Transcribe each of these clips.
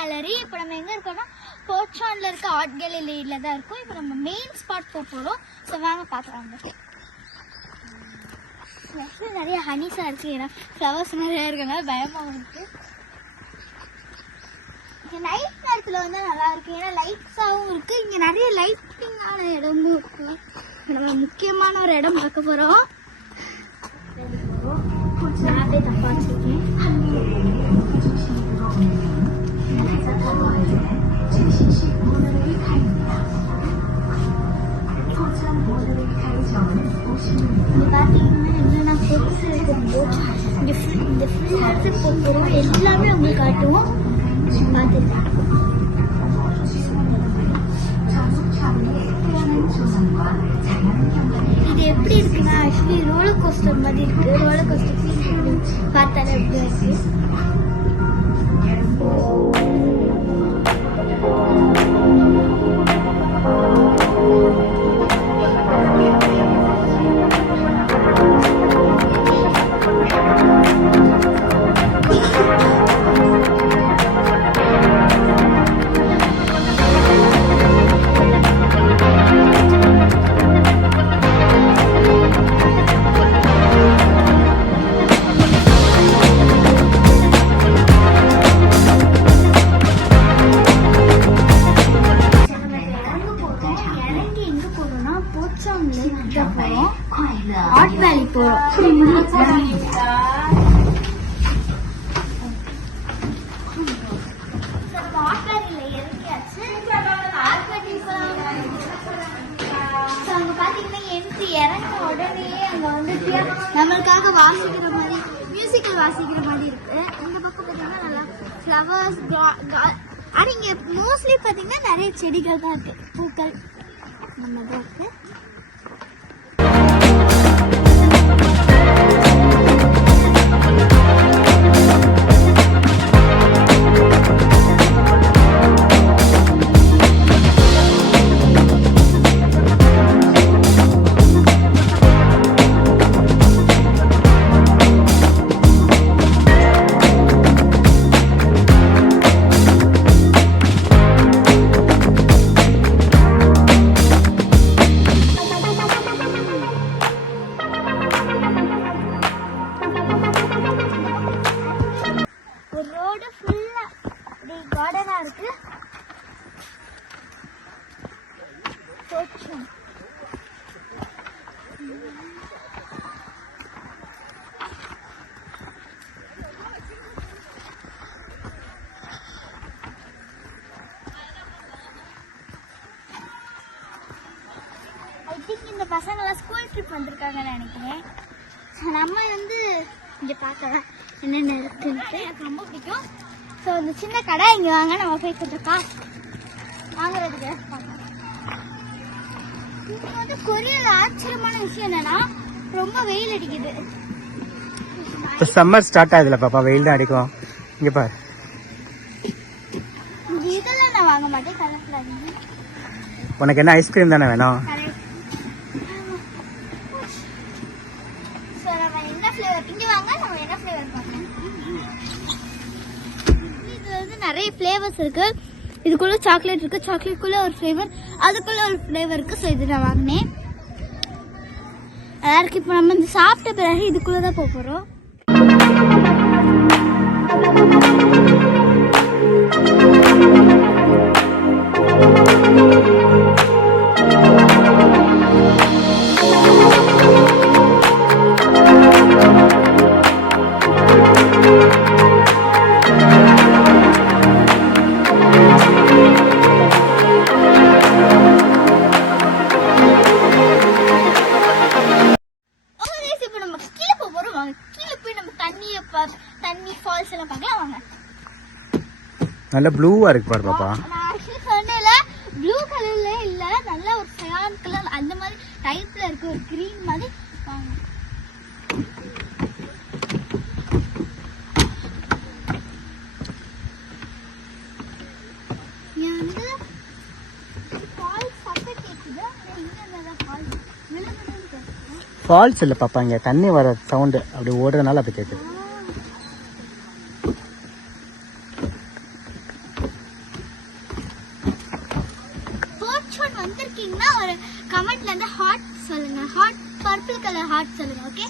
Gallery. இப்போ நம்ம எங்கே இருக்கோம்னா போச்சானில் இருக்க ஆர்ட் கேலரியில் தான் இருக்கும். இப்போ நம்ம மெயின் ஸ்பாட் போகிறோம். ஸோ வாங்க பார்க்குறாங்க. நிறைய ஹனிஸாக இருக்குது, ஏன்னா ஃப்ளவர்ஸ் நிறையா இருக்குனால பயமாக இருக்குது. நைட் நேரத்தில் வந்து நல்லா இருக்கு, ஏன்னா லைட்ஸாகவும் இருக்கு. இங்கே நிறைய லைட்டிங்கான இடமும் இருக்கு. நம்ம முக்கியமான ஒரு இடம் பார்க்க போகிறோம். நான் தப்பா வச்சிருக்கேன். பார்த்தீங்கன்னா என்னென்ன ஃபுட்ஸ் இருக்குதோ இந்த ஃபுல்லாக போகிறோம். எல்லாமே உங்களுக்கு காட்டுவோம். பார்த்துருக்கேன். இது எப்படி இருக்குன்னா ஆக்சுவலி ரோலர் கோஸ்டர் மாதிரி இருக்கு. ரோலர் கோஸ்டர் பார்த்தாலே எப்படி இருக்கு. ஆர்ட் வேலி போறோம். ஆர்ட் வேலியில இறங்கியாச்சு. அங்க பாத்தீங்கன்னா என்ட்ரி இறங்கின உடனே அங்க வந்து நம்மளுக்காக வாசிக்கிற மாதிரி மியூசிக்கல் வாசிக்கிற மாதிரி இருக்கு. இந்த பக்கம் பாத்தீங்கன்னா நல்லா ஃப்ளவர்ஸ். ஆனா இங்க மோஸ்ட்லி பாத்தீங்கன்னா நிறைய செடிகள் தான் இருக்கு, பூக்கள் நம்ம தான் இருக்கு. கார்டனா இருக்கு. இந்த பசங்களாம் ஸ்கூல் ட்ரிப் வந்திருக்காங்கன்னு நினைக்கிறேன். நம்ம வந்து இங்க பார்க்கலாம் என்னென்ன இருக்குன்னு. எனக்கு ரொம்ப பிடிக்கும். ஸோ இந்த சின்ன கடை இங்கே வாங்க, நம்ம போய் கொஞ்சம் காசு வாங்குறதுக்கு பார்க்கலாம். இங்கே வந்து கொரியர் ஆச்சரியமான விஷயம் என்னன்னா ரொம்ப வெயில் அடிக்குது. சம்மர் ஸ்டார்ட் ஆகுதுல பாப்பா, வெயில் தான் அடிக்கும். இங்கே பாரு, இதெல்லாம் நான் வாங்க மாட்டேன். கலர்ஃபுல்லாக உனக்கு என்ன ஐஸ்கிரீம் தானே வேணும்? ஸோ நம்ம என்ன ஃப்ளேவர் இங்கே வாங்க, நம்ம என்ன ஃப்ளேவர் பார்க்கலாம். நிறைய ஃப்ளேவர்ஸ் இருக்கு. இதுக்குள்ள சாக்லேட் இருக்கு, சாக்லேட்குள்ள ஒரு ஃப்ளேவர், அதுக்குள்ள ஒரு ஃப்ளேவர் இருக்கு. ஸோ இது நான் வாங்கினேன். அதற்கு இப்போ நம்ம இந்த சாப்பிட்ட பிறகு இதுக்குள்ள தான் போக போகிறோம். தண்ணி ஃபால்ஸ் எல்லாம் பார்க்கலாம் வாங்க. நல்ல ப்ளூவா இருக்கு பாரு பாப்பா. நான் ஆக்சுவலி சொன்னேல ப்ளூ கலர்ல இல்ல, நல்ல ஒரு சயான் கலர் அந்த மாதிரி டைப்ல இருக்கு, ஒரு கிரீன் மாதிரி. வாங்க. இங்க வந்து ஃபால்ஸ் சத்தம் கேக்குது. இங்க என்னடா ஃபால்ஸ் விழுகுதுன்னு கேக்குது. ஃபால்ஸ் இல்ல பாப்பா, இங்க தண்ணி வர சவுண்ட் அப்படி ஓடுறதுனால அப்படி கேக்குது. பார்த்துருக்கீங்கன்னா ஒரு கமெண்ட்ல இருந்து ஹார்ட் சொல்லுங்க, ஹார்ட் பர்பிள் கலர் ஹார்ட் சொல்லுங்க. ஓகே,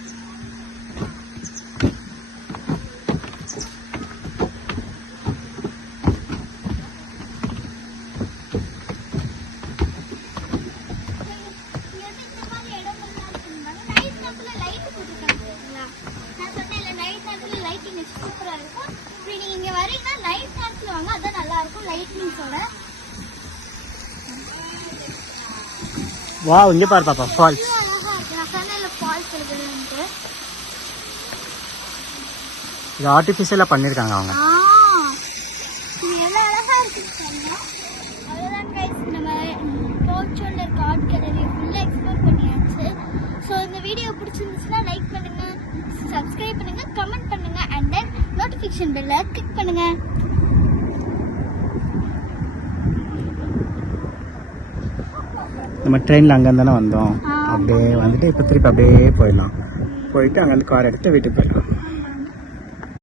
சூப்பரா இருக்கும். இப்படி நீங்க இங்க வரீங்கன்னா நைட் நேரத்துல வாங்க, அதான் நல்லா இருக்கும் லைட்னிங்ஸோட. வாவ், இங்க பாரு பாப்பா ஃபால்ஸ். அழகா இருக்கு. நான் சொன்னேன்ல ஃபால்ஸ் இருக்குதுன்ட்டு. இது ஆர்டிஃபிஷியலா பண்ணிருக்காங்க அவங்க. இது எவ்வளவு அழகா இருக்கு பாருங்க. அவ்வளவுதான் கைஸ், நம்ம ரோச்சோல இருக்க ஆர்ட் கேலரி ஃபுல்லா எக்ஸ்ப்ளோர் பண்ணியாச்சு. ஸோ இந்த வீடியோ பிடிச்சிருந்துச்சுன்னா லைக் பண்ணுங்க, சப்ஸ்கிரைப் பண்ணுங்க, கமெண்ட் பண்ணுங்க, அண்ட் தென் நோட்டிஃபிகேஷன் பெல்ல கிளிக் பண்ணுங்க. நம்ம ட்ரெயினில் அங்கேருந்து தானே வந்தோம். அப்படியே வந்துட்டு இப்போ திருப்பி அப்படியே போயிடலாம். போயிட்டு அங்கேருந்து கார் எடுத்து வீட்டுக்கு போயிடலாம்.